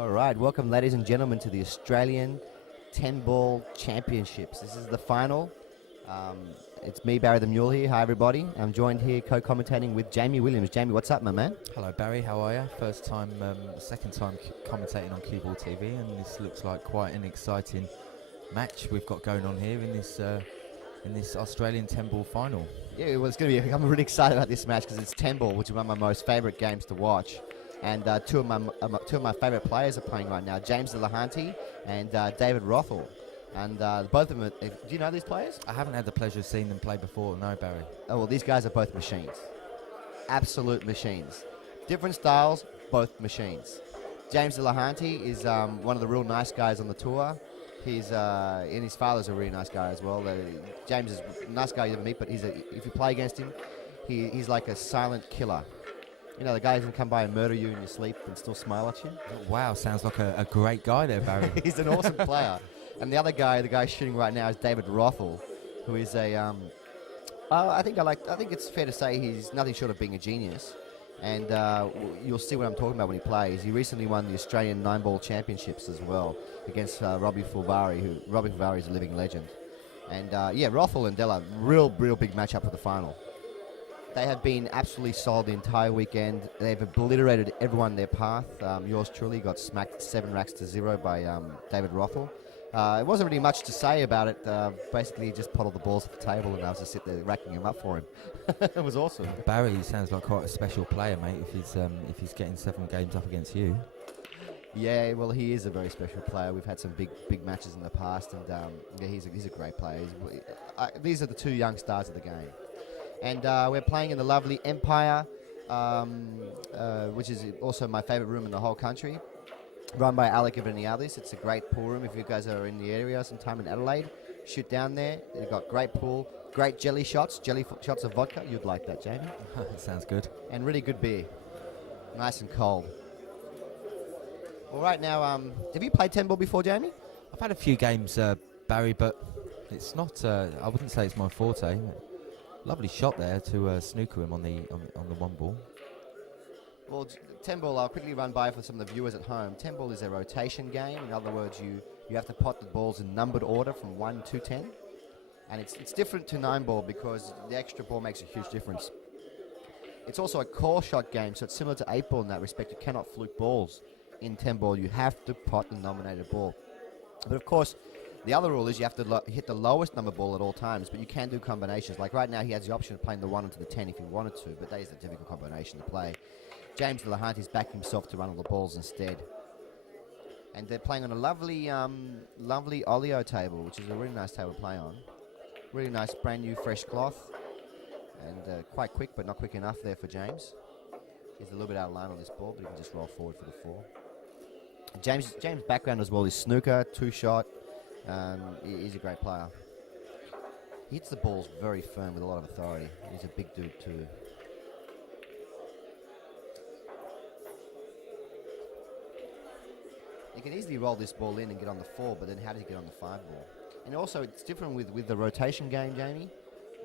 All right, welcome, ladies and gentlemen, to the Australian 10-Ball Championships. This is the final. It's me, Barry the Mule here. Hi, everybody. I'm joined here co-commentating with Jamie Williams. Jamie, what's up, my man? Hello, Barry. How are you? Second time commentating on Cue Ball TV, and this looks like quite an exciting match we've got going on here in this Australian 10-Ball final. Yeah, well, it's going to be. I'm really excited about this match because it's 10-Ball, which is one of my most favourite games to watch. And two of my favourite players are playing right now, James Delahunty and David Rothall. And both of them, do you know these players? I haven't had the pleasure of seeing them play before, no, Barry. Oh, well, these guys are both machines. Absolute machines. Different styles, both machines. James Delahunty is one of the real nice guys on the tour. And his father's a really nice guy as well. James is a nice guy you ever meet, but if you play against him, he's like a silent killer. You know, the guy who can come by and murder you in your sleep and still smile at you. Wow, sounds like a great guy there, Barry. He's an awesome player. And the other guy, the guy shooting right now, is David Rothall, who is I think it's fair to say he's nothing short of being a genius. And you'll see what I'm talking about when he plays. He recently won the Australian 9-Ball Championships as well against Robbie Fulvari, Robbie Fulvari is a living legend. And Rothall and Della, real big matchup for the final. They have been absolutely solid the entire weekend. They've obliterated everyone in their path. Yours truly got smacked 7-0 by David Rothall. It wasn't really much to say about it. Basically, he just put all the balls at the table, and I was just sitting there racking him up for him. It was awesome. Barry sounds like quite a special player, mate. If he's getting 7 games up against you. Yeah, well, he is a very special player. We've had some big matches in the past, and he's a great player. These are the two young stars of the game. And we're playing in the lovely Empire, which is also my favourite room in the whole country, run by Alec Avenialis. It's a great pool room. If you guys are in the area sometime in Adelaide, shoot down there. They've got great pool, great jelly shots of vodka. You'd like that, Jamie. Sounds good. And really good beer. Nice and cold. All right, now, have you played 10-Ball before, Jamie? I've had a few games, Barry, but it's not, I wouldn't say it's my forte. Lovely shot there to snooker him on the one ball. Well, 10-Ball, I'll quickly run by for some of the viewers at home. 10-Ball is a rotation game. In other words, you have to pot the balls in numbered order from 1 to 10. And it's different to 9-Ball because the extra ball makes a huge difference. It's also a call shot game, so it's similar to 8-Ball in that respect. You cannot fluke balls in 10-Ball. You have to pot the nominated ball. But of course, the other rule is you have to hit the lowest number ball at all times, but you can do combinations. Like right now, he has the option of playing the 1 into the 10 if he wanted to, but that is a difficult combination to play. James Delahunty's backing himself to run all the balls instead. And they're playing on a lovely oleo table, which is a really nice table to play on. Really nice, brand new, fresh cloth. And quite quick, but not quick enough there for James. He's a little bit out of line on this ball, but he can just roll forward for the 4. James' background as well is snooker, 2-shot. He's a great player. He hits the balls very firm with a lot of authority. He's a big dude too. You can easily roll this ball in and get on the 4, but then how does he get on the 5 ball? And also, it's different with the rotation game, Jamie.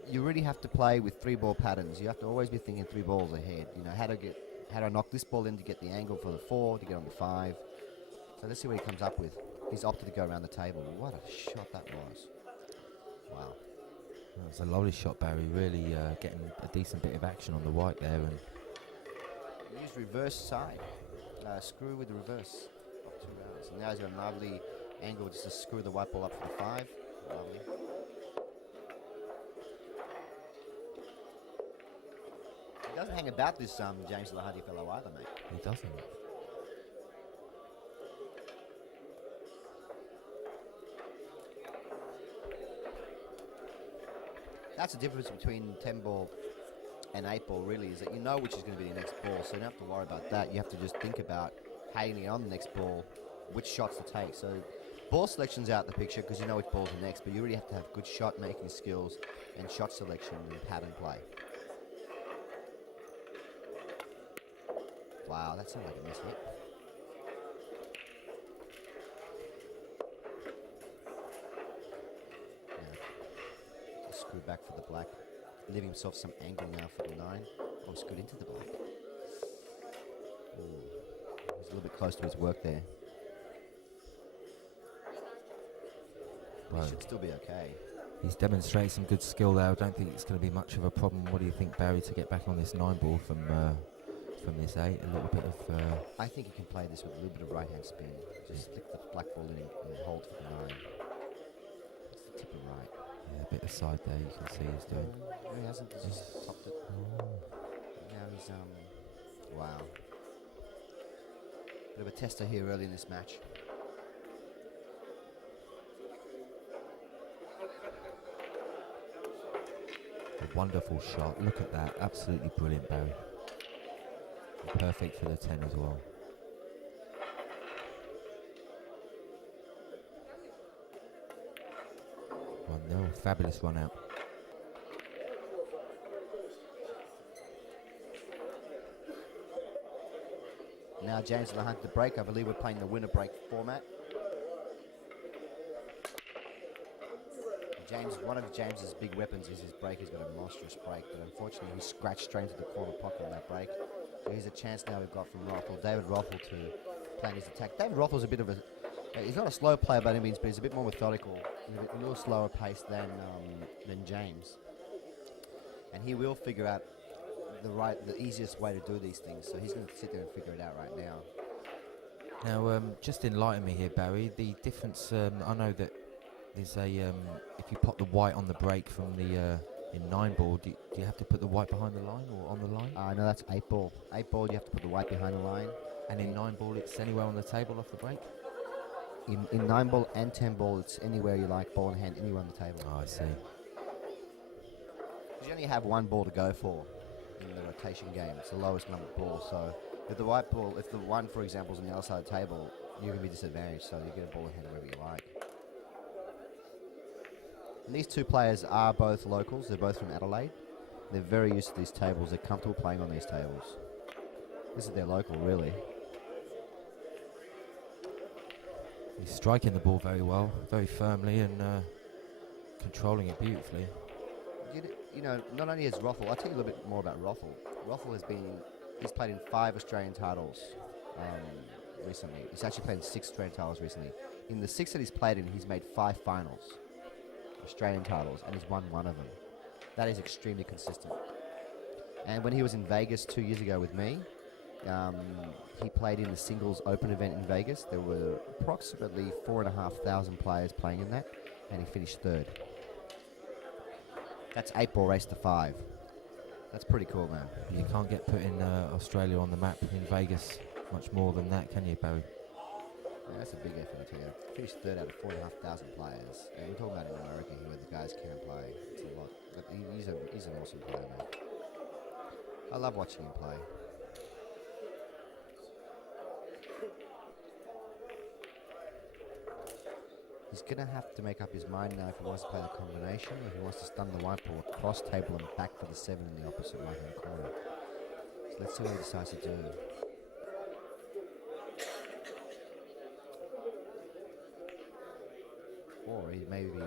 You really have to play with 3-ball patterns. You have to always be thinking 3 balls ahead. You know, how do I knock this ball in to get the angle for the 4, to get on the 5. So let's see what he comes up with. He's opted to go around the table. What a shot that was. Wow. That was a lovely shot, Barry. Really getting a decent bit of action on the white there. And use reverse side. Screw with the reverse. Up 2 rounds. And now he's got a lovely angle just to screw the white ball up for the 5. Lovely. He doesn't hang about this James Delahunty fellow either, mate. He doesn't. That's the difference between 10-Ball and 8-Ball, really, is that you know which is going to be the next ball, so you don't have to worry about that. You have to just think about how you get on the next ball, which shots to take. So ball selection's out the picture because you know which balls are next, but you really have to have good shot-making skills and shot selection and pattern play. Wow, that sounds like a miss hit. Screw back for the black. Leave himself some angle now for the 9. Oh, screwed into the black. Ooh. He's a little bit close to his work there. Right. He should still be okay. He's demonstrated some good skill there. I don't think it's going to be much of a problem. What do you think, Barry, to get back on this 9 ball from this 8? A little bit of... I think he can play this with a little bit of right-hand spin. Just stick the black ball in and hold for the 9. It's the tip of right. Yeah, a bit of side there you can see he's doing. No, he hasn't. He's just topped it. Now he's, wow. Bit of a tester here early in this match. A wonderful shot. Look at that. Absolutely brilliant, Barry. And perfect for the 10 as well. No, fabulous run out. Now James Delahunty to break. I believe we're playing the winner break format. One of James's big weapons is his break. He's got a monstrous break, but unfortunately he scratched straight into the corner pocket on that break. So here's a chance now we've got from Rothall. David Rothall to plan his attack. David Rothall's a bit of a... he's not a slow player by any means, but he's a bit more methodical. He's a little slower pace than James. And he will figure out the easiest way to do these things. So he's going to sit there and figure it out right now. Now, just enlighten me here, Barry. The difference, I know that there's a... if you pop the white on the break from the... in 9 ball, do you have to put the white behind the line or on the line? No, that's 8 ball. 8 ball, you have to put the white behind the line. And in 9 ball, it's anywhere on the table off the break? In 9 ball and 10 ball, it's anywhere you like, ball in hand, anywhere on the table. Oh, I see. You only have 1 ball to go for in the rotation game. It's the lowest numbered ball. So if the white ball, if the 1, for example, is on the other side of the table, you're going to be disadvantaged. So you get a ball in hand wherever you like. And these two players are both locals. They're both from Adelaide. They're very used to these tables. They're comfortable playing on these tables. This is their local, really. He's striking the ball very well, very firmly, and controlling it beautifully. You know, not only is Rothall, I'll tell you a little bit more about Rothall. Rothall he's played in 5 Australian titles recently. He's actually played in 6 Australian titles recently. In the 6 that he's played in, he's made 5 finals, Australian titles, and he's won 1 of them. That is extremely consistent. And when he was in Vegas 2 years ago with me, he played in the singles open event in Vegas. There were approximately 4,500 players playing in that, and he finished 3rd. That's 8 ball race to 5. That's pretty cool, man. You can't get putting Australia on the map in Vegas much more than that, can you, Barry? Yeah, that's a big effort, I tell you. Finished 3rd out of 4,500 players. And we're talking about in America here where the guys can play. It's a lot. But he's an awesome player, man. I love watching him play. He's going to have to make up his mind now if he wants to play the combination, or if he wants to stun the white ball across table and back for the 7 in the opposite right-hand corner. So let's see what he decides to do. Or he may be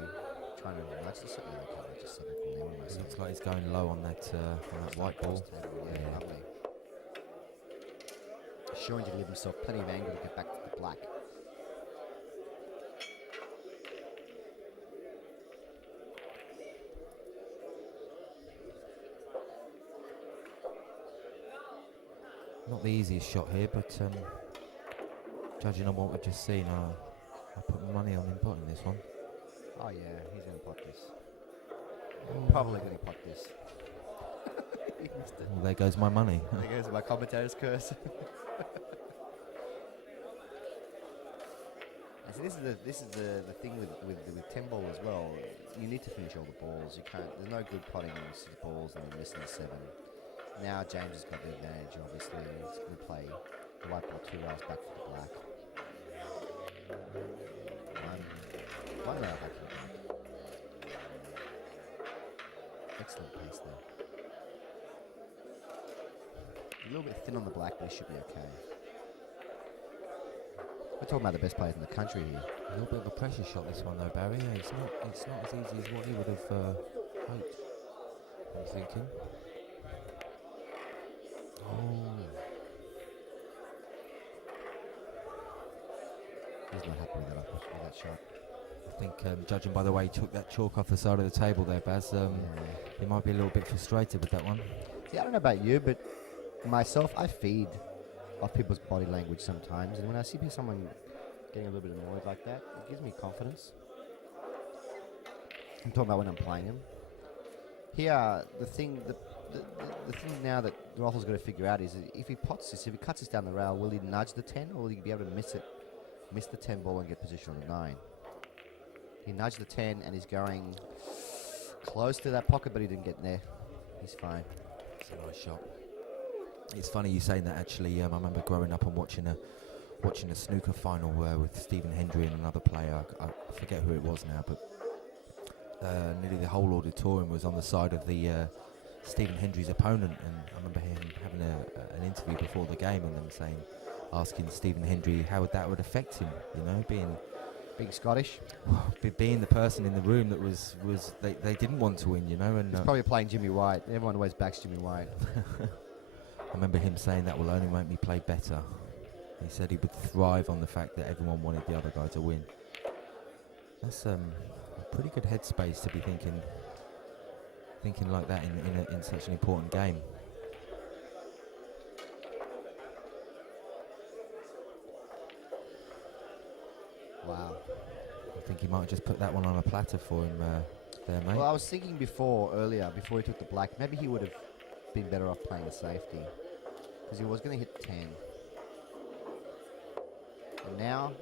trying to nudge the 7. Okay, just 7 from there. What am I saying? Looks like he's going low on that white ball. Yeah, lovely. Showing to leave himself plenty of angle to get back to the black. Not the easiest shot here, but judging on what I've just seen, I put money on him potting this one. Oh yeah, he's going to pot this. Probably going to pot this. He missed it. Well, there goes my money. There goes my commentator's curse. And so this is the thing with 10 ball as well. You need to finish all the balls. You can't. There's no good potting on 6 balls and then missing the 7. Now James has got the advantage, obviously. He's going to play the white ball 2 rounds back for the black. One round back for the black. Excellent pace there. A little bit thin on the black, but he should be okay. We're talking about the best players in the country here. A little bit of a pressure shot, this one though, Barry. It's not as easy as what he would have hoped. I'm thinking. Oh. He's not happy with that shot. I think, judging by the way he took that chalk off the side of the table there, Baz, he might be a little bit frustrated with that one. See, I don't know about you, but myself, I feed off people's body language sometimes, and when I see someone getting a little bit annoyed like that, it gives me confidence. I'm talking about when I'm playing him. Here, the thing now that Rothall's got to figure out is if he pots this, if he cuts this down the rail, will he nudge the 10, or will he be able to miss the 10 ball and get position on the 9? He nudged the 10 and he's going close to that pocket, but he didn't get there. He's fine. It's a nice shot. It's funny you saying that, actually. I remember growing up and watching a snooker final with Stephen Hendry and another player. I forget who it was now, but nearly the whole auditorium was on the side of the Stephen Hendry's opponent, and I remember him having an interview before the game and them asking Stephen Hendry how that would affect him, being Scottish, being the person in the room that was they didn't want to win, and he's probably playing Jimmy White. Everyone always backs Jimmy White. I remember him saying that will only make me play better. He said he would thrive on the fact that everyone wanted the other guy to win. That's a pretty good headspace to be thinking like that in such an important game. Wow. I think he might have just put that one on a platter for him there, mate. Well, I was thinking earlier, before he took the black, maybe he would have been better off playing a safety, because he was going to hit 10. And now,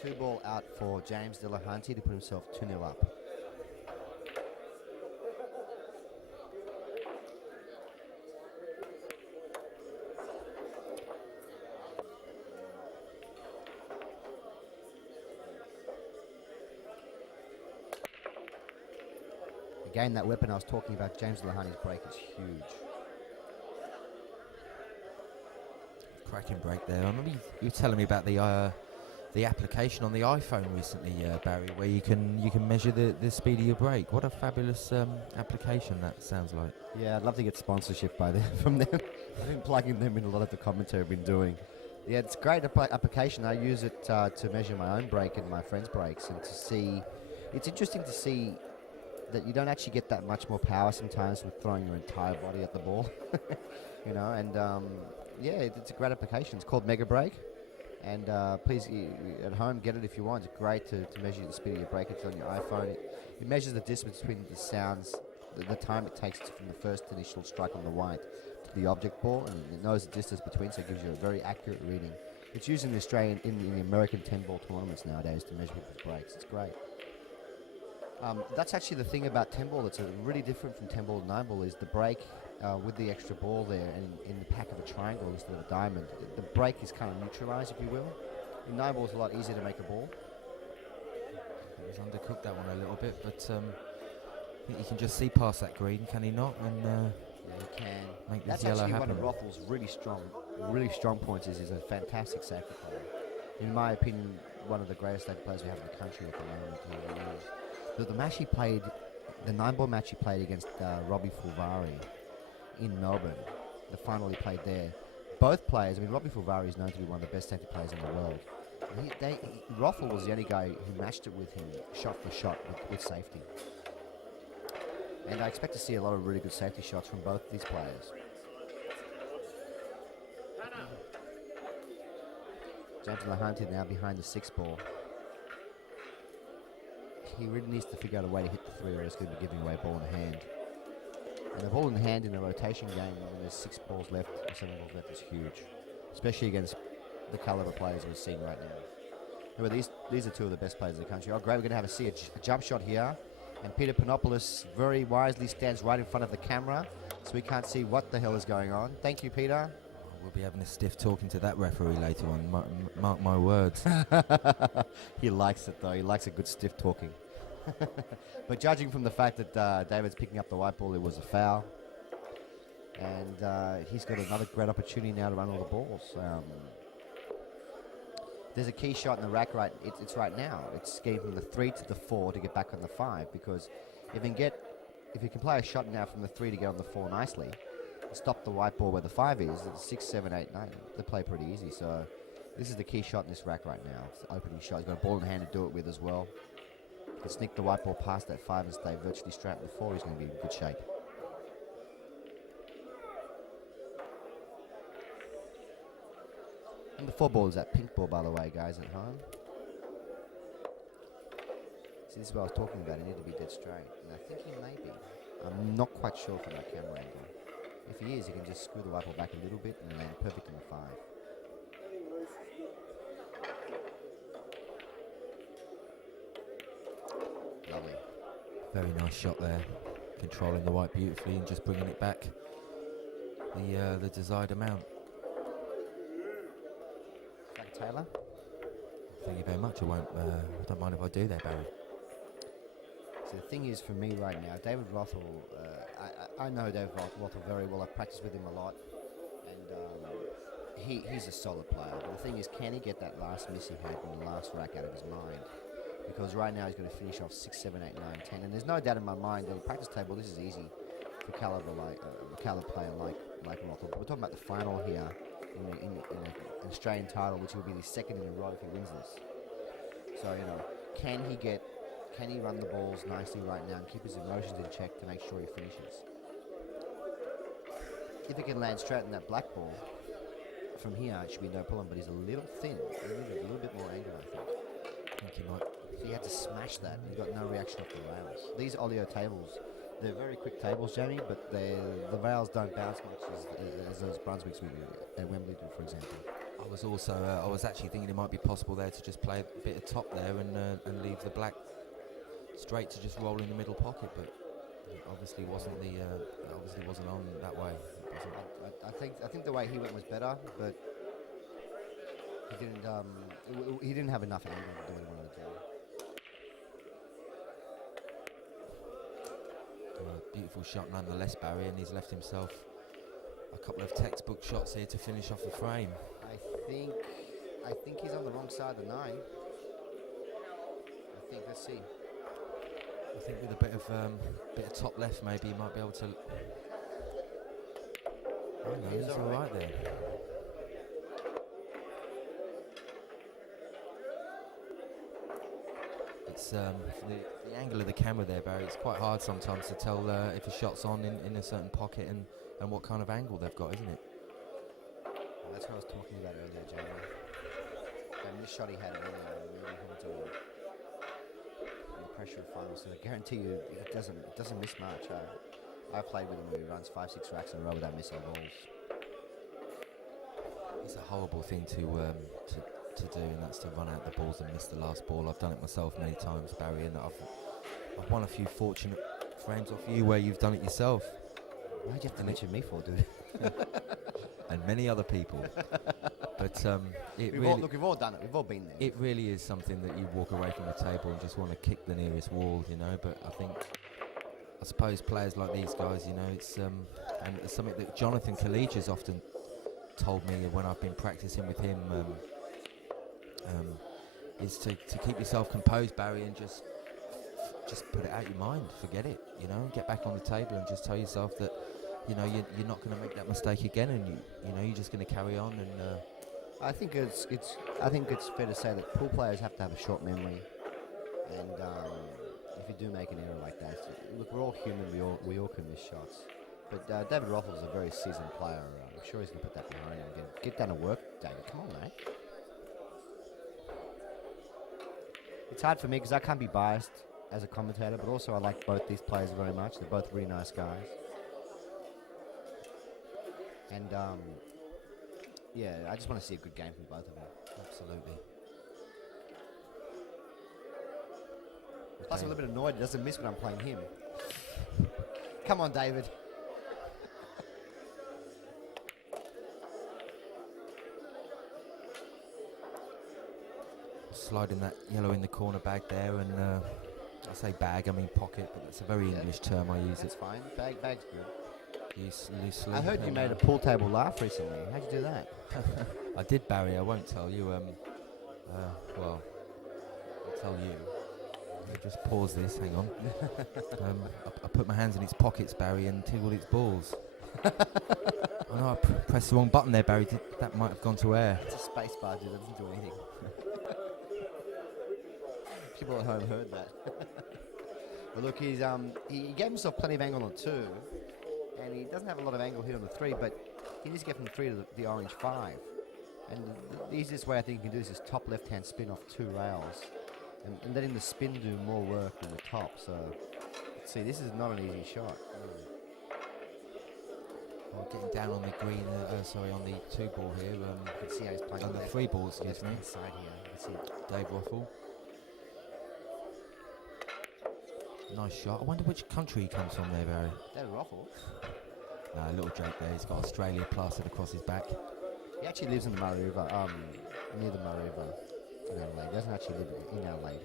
2 ball out for James Delahunty to put himself 2-0 up. Again, that weapon I was talking about, James Delahunty's break is huge. Cracking break there. I remember you were telling me about the application on the iPhone recently, Barry, where you can measure the speed of your break. What a fabulous application that sounds like. Yeah, I'd love to get sponsorship from them. I've been plugging them in a lot of the commentary I've been doing. Yeah, it's a great application. I use it to measure my own break and my friends' breaks, and to see. It's interesting to see that you don't actually get that much more power sometimes with throwing your entire body at the ball, yeah, it's a great application. It's called Mega Break, and please, at home, get it if you want. It's great to measure the speed of your break. It's on your iPhone. It measures the distance between the sounds, the time it takes from the first initial strike on the white to the object ball, and it knows the distance between, so it gives you a very accurate reading. It's used in the Australian, in the American 10-ball tournaments nowadays to measure people's breaks. It's great. That's actually the thing about 10-ball that's really different from 10-ball to 9-ball is the break with the extra ball there, and in the pack of a triangle instead of a diamond. The break is kind of neutralized, if you will. In 9-ball, it's a lot easier to make a ball. He's undercooked that one a little bit, but I think he can just see past that green, can he not? And yeah, he can. Make That's this yellow actually happen. one of Rothall's really strong points. Is a fantastic safety player. In my opinion, one of the greatest safety players we have in the country at the moment. The match he played, the 9-ball match he played against Robbie Fulvari in Melbourne, the final he played there, both players, Robbie Fulvari is known to be one of the best safety players in the world. Rothall was the only guy who matched it with him shot for shot with safety. And I expect to see a lot of really good safety shots from both these players. James Delahunty now behind the 6-ball. He really needs to figure out a way to hit the 3, or he's going to be giving away ball in hand. And the ball in hand in a rotation game when there's 6 balls left or 7 balls left is huge, especially against the caliber players we're seeing right now. Anyway, these are 2 of the best players in the country. Oh, great, we're going to see a jump shot here. And Peter Panopoulos very wisely stands right in front of the camera, so we can't see what the hell is going on. Thank you, Peter. We'll be having a stiff talking to that referee later on, mark my words. He likes it, though. He likes a good stiff talking. But judging from the fact that David's picking up the white ball, it was a foul. And he's got another great opportunity now to run all the balls. There's a key shot in the rack it's right now. It's getting from the 3 to the 4 to get back on the 5, because if you can play a shot now from the 3 to get on the 4 nicely, stop the white ball where the 5 is, it's 6, 7, 8, 9. They play pretty easy. So this is the key shot in this rack right now. It's the opening shot. He's got a ball in hand to do it with as well. Can sneak the white ball past that 5 and stay virtually straight on the 4, he's going to be in good shape. And the 4 ball is that pink ball, by the way, guys, at home. See, this is what I was talking about. He needed to be dead straight. And I think he may be. I'm not quite sure from that camera angle. If he is, he can just screw the white ball back a little bit and land perfect in the 5. Lovely. Very nice shot there, controlling the white beautifully and just bringing it back the desired amount. Back Taylor. Thank you very much. I don't mind if I do that, Barry. So the thing is, for me right now, David Rothall, I know David Rothall very well. I've practiced with him a lot, and he's a solid player. But the thing is, can he get that last miss he had in the last rack out of his mind? Because right now he's going to finish off 6, 7, 8, 9, 10, and there's no doubt in my mind that a practice table, this is easy for caliber player like Rothall. But we're talking about the final here in an Australian title, which will be the second in a row if he wins this. So can he run the balls nicely right now and keep his emotions in check to make sure he finishes? If he can land straight in that black ball from here, it should be no problem. But he's a little thin. He needs a little bit more angle, I think. I think he might. So he had to smash that. He got no reaction off the rails. These Olio tables, they're very quick tables, Jamie, but the rails don't bounce much as those Brunswicks we do at Wembley do, for example. I was actually thinking it might be possible there to just play a bit of top there and leave the black straight to just roll in the middle pocket, but it obviously wasn't on that way. I think the way he went was better, but he didn't have enough angle to do what he wanted to do. Beautiful shot nonetheless, Barry, and he's left himself a couple of textbook shots here to finish off the frame. I think he's on the wrong side of the 9. Let's see. I think with a bit of top left, maybe he might be able to. Oh no, he's all right there. It's the angle of the camera there, Barry. It's quite hard sometimes to tell if a shot's on in a certain pocket and what kind of angle they've got, isn't it? Well, that's what I was talking about earlier, Jamie. And this shot he had earlier really him to the pressure of finals. So I guarantee you, it doesn't miss much. I played with him where he runs 5, 6 racks in a row without missing balls. It's a horrible thing to do, and that's to run out the balls and miss the last ball. I've done it myself many times, Barry, and I've won a few fortunate frames off you where you've done it yourself. Why'd you have to mention me for, dude? And many other people. But we've all done it. We've all been there. It really is something that you walk away from the table and just want to kick the nearest wall, But I suppose players like these guys, it's and it's something that Jonathan Collegiate has often told me when I've been practicing with him. Is to keep yourself composed, Barry, and just put it out your mind, forget it, get back on the table and just tell yourself that, you're not going to make that mistake again, and you're just going to carry on. And I think it's fair to say that pool players have to have a short memory, and if you do make an error like that, look, we're all human, we all can miss shots. But David Rothall is a very seasoned player. I'm sure he's going to put that behind him and get down to work, David. Come on, mate. It's hard for me because I can't be biased as a commentator, but also I like both these players very much. They're both really nice guys. And, I just want to see a good game from both of them. Absolutely. Plus, I'm a little bit annoyed he doesn't miss when I'm playing him. Come on, David. Sliding that yellow in the corner bag there, and I say bag, I mean pocket, but it's a very English term I use. That's fine. Bag's good. Loosely. I heard you made a pool table laugh recently. How'd you do that? I did, Barry. I won't tell you. Well, I'll tell you. Just pause this. Hang on. I put my hands in its pockets, Barry, and tickled its balls. I know I pressed the wrong button there, Barry. That might have gone to air. It's a space bar, dude. That doesn't do anything. People at home heard that. But look, he gave himself plenty of angle on 2, and he doesn't have a lot of angle here on the 3, but he needs to get from 3 to the orange 5. And the easiest way I think he can do this is top left-hand spin off 2 rails, and letting the spin do more work than the top. So, let's see, this is not an easy shot. Well, getting down on the green, on the 2 ball here. You can see how he's playing on the 3 balls, excuse me. Side here, you can see Dave Rothall. Nice shot. I wonder which country he comes from there, Barry. Dave Rothall. No, a little joke there. He's got Australia plastered across his back. He actually lives in the Murray River, near the Murray River in Adelaide. He doesn't actually live in Adelaide.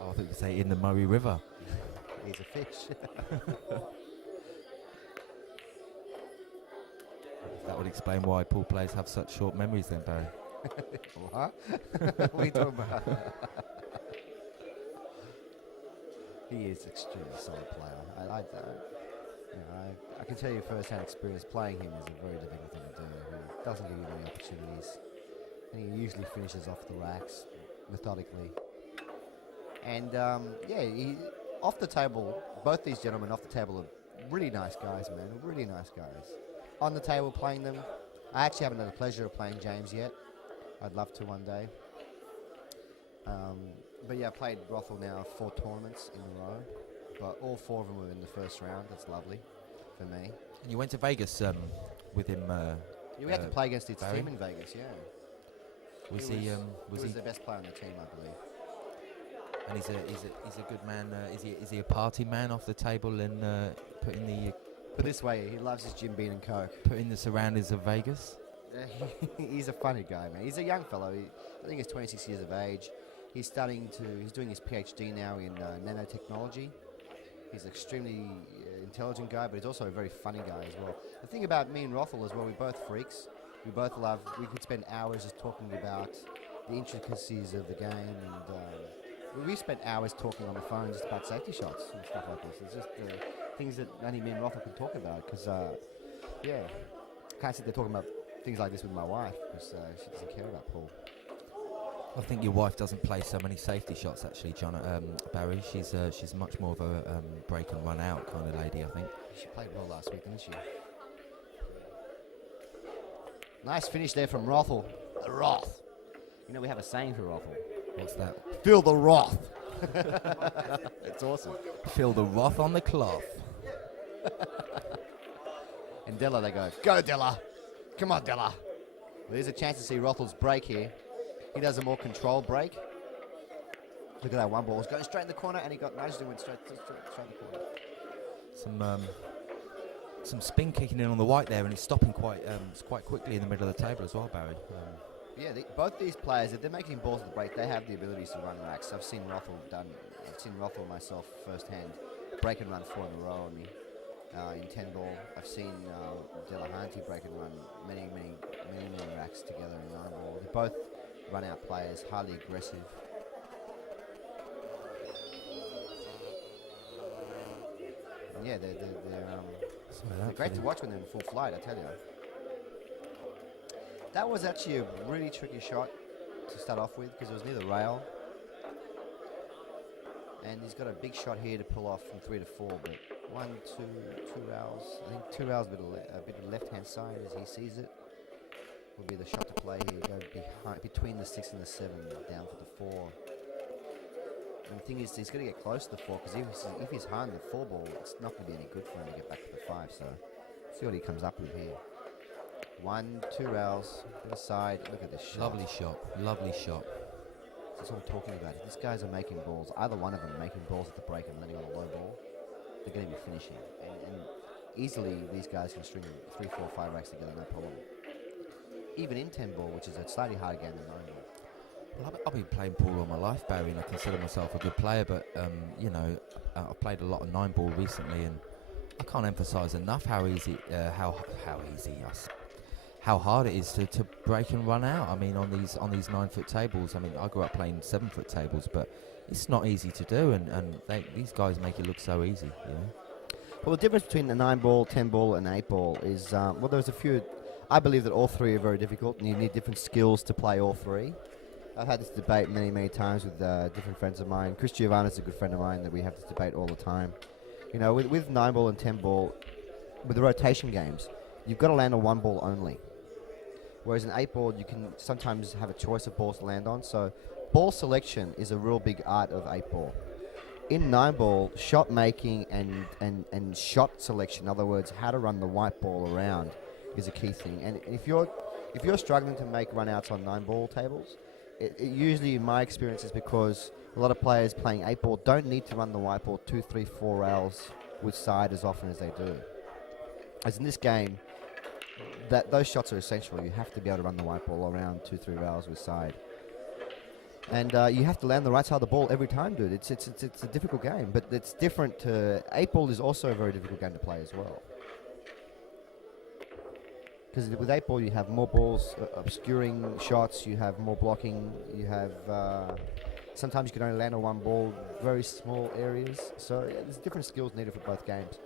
Oh, I thought you could say in the Murray River. He's a fish. That would explain why pool players have such short memories then, Barry. What? What are you talking about? He is extremely solid player. I can tell you first-hand experience playing him is a very difficult thing to do. He doesn't give you many opportunities, and he usually finishes off the racks methodically. And he off the table. Both these gentlemen off the table are really nice guys, man. Really nice guys. On the table playing them. I actually haven't had the pleasure of playing James yet. I'd love to one day. But yeah, I played Rothall now 4 tournaments in a row, but all 4 of them were in the first round. That's lovely for me. And you went to Vegas with him. We had to play against his Barry? team in Vegas. Yeah. Was he he was the best player on the team, I believe. And he's a good man. Is he a party man off the table and putting the Put this way, he loves his Jim Beam and Coke. putting the surroundings of Vegas? He's a funny guy, man. He's a young fellow. I think he's 26 years of age. He's doing his PhD now in nanotechnology. He's an extremely intelligent guy, but he's also a very funny guy as well. The thing about me and Rothall as well, we're both freaks. We could spend hours just talking about the intricacies of the game, and we spent hours talking on the phone just about safety shots and stuff like this. It's just things that only me and Rothall can talk about, because, can't sit there talking about things like this with my wife, because she doesn't care about pool. I think your wife doesn't play so many safety shots, actually, John. Barry, she's much more of a break and run out kind of lady, I think. She played well last week, didn't she? Nice finish there from Rothall. The Roth. You know, we have a saying for Rothall. What's that? Feel the Roth. It's awesome. Feel the Roth on the cloth. And Della, they go Della. Come on, Della. Well, there's a chance to see Rothall's break here. He does a more controlled break. Look at that one ball. It's going straight in the corner, and he got nudged and went straight in the corner. Some spin kicking in on the white there, and he's stopping quite quickly in the middle of the table as well, Barry. Both these players, if they're making balls at the break, they have the abilities to run racks. I've seen Rothall myself firsthand break and run 4 in a row on me in 10 ball. I've seen Delahunty break and run many racks together in 9 ball. They're both run out players, highly aggressive. And yeah, they're great to watch when they're in full flight, I tell you. That was actually a really tricky shot to start off with, because it was near the rail. And he's got a big shot here to pull off from 3 to 4, but 1, 2 rails. I think 2 rails, a bit of left-hand side as he sees it, will be the shot to play here. Go between the 6 and the 7, down for the 4. And the thing is, he's got to get close to the 4, because if he's high on the 4 ball, it's not going to be any good for him to get back to the 5. So, see what he comes up with here. 1, 2 rails, bit of side. Look at this shot. Lovely shot. That's what I'm talking about. If these guys are making balls, either one of them making balls at the break and letting on a low ball, they're going to be finishing. And easily, these guys can string 3, 4, 5 racks together, no problem. Even in 10 ball, which is a slightly harder game than 9 ball. Well, I've been playing pool all my life, Barry, and I consider myself a good player, but, I've played a lot of 9 ball recently, and I can't emphasise enough how hard it is to break and run out. I mean, on these 9-foot tables. I mean, I grew up playing 7-foot tables, but it's not easy to do, and these guys make it look so easy, you know. Well, the difference between the 9 ball, 10 ball, and 8 ball is there's a few. I believe that all 3 are very difficult, and you need different skills to play all 3. I've had this debate many times with different friends of mine. Chris Giovanna's a good friend of mine that we have this debate all the time. You know, with 9 ball and 10 ball, with the rotation games, you've got to land on 1 ball only. Whereas in 8 ball, you can sometimes have a choice of balls to land on. So ball selection is a real big art of 8 ball. In 9 ball, shot making and shot selection, in other words, how to run the white ball around, is a key thing. And if you're struggling to make run-outs on 9 ball tables, it usually, in my experience, is because a lot of players playing 8 ball don't need to run the white ball 2, 3, 4 rails with side as often as they do. As in this game, those shots are essential. You have to be able to run the white ball around 2, 3 rails with side. And you have to land the right side of the ball every time, dude. It's a difficult game, but it's different to... 8 ball is also a very difficult game to play as well. Because with 8 ball, you have more balls obscuring shots, you have more blocking, you have... sometimes you can only land on 1 ball, very small areas. So yeah, there's different skills needed for both games.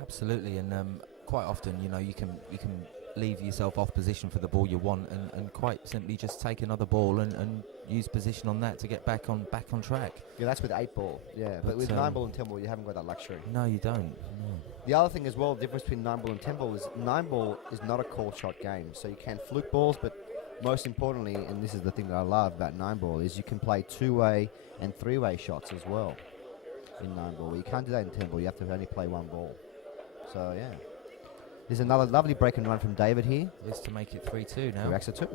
Absolutely, and quite often, you know, you can leave yourself off position for the ball you want, and quite simply just take another ball and use position on that to get back on track. Yeah, that's with 8 ball. Yeah, but with 9 ball and 10 ball, you haven't got that luxury. No, you don't. No. The other thing as well, the difference between 9 ball and 10 ball is 9 ball is not a call shot game. So you can fluke balls, but most importantly, and this is the thing that I love about 9 ball, is you can play 2-way and 3-way shots as well in 9 ball. You can't do that in 10 ball. You have to only play 1 ball. So yeah. There's another lovely break and run from David here. This to make it 3-2 now. Correct, 2.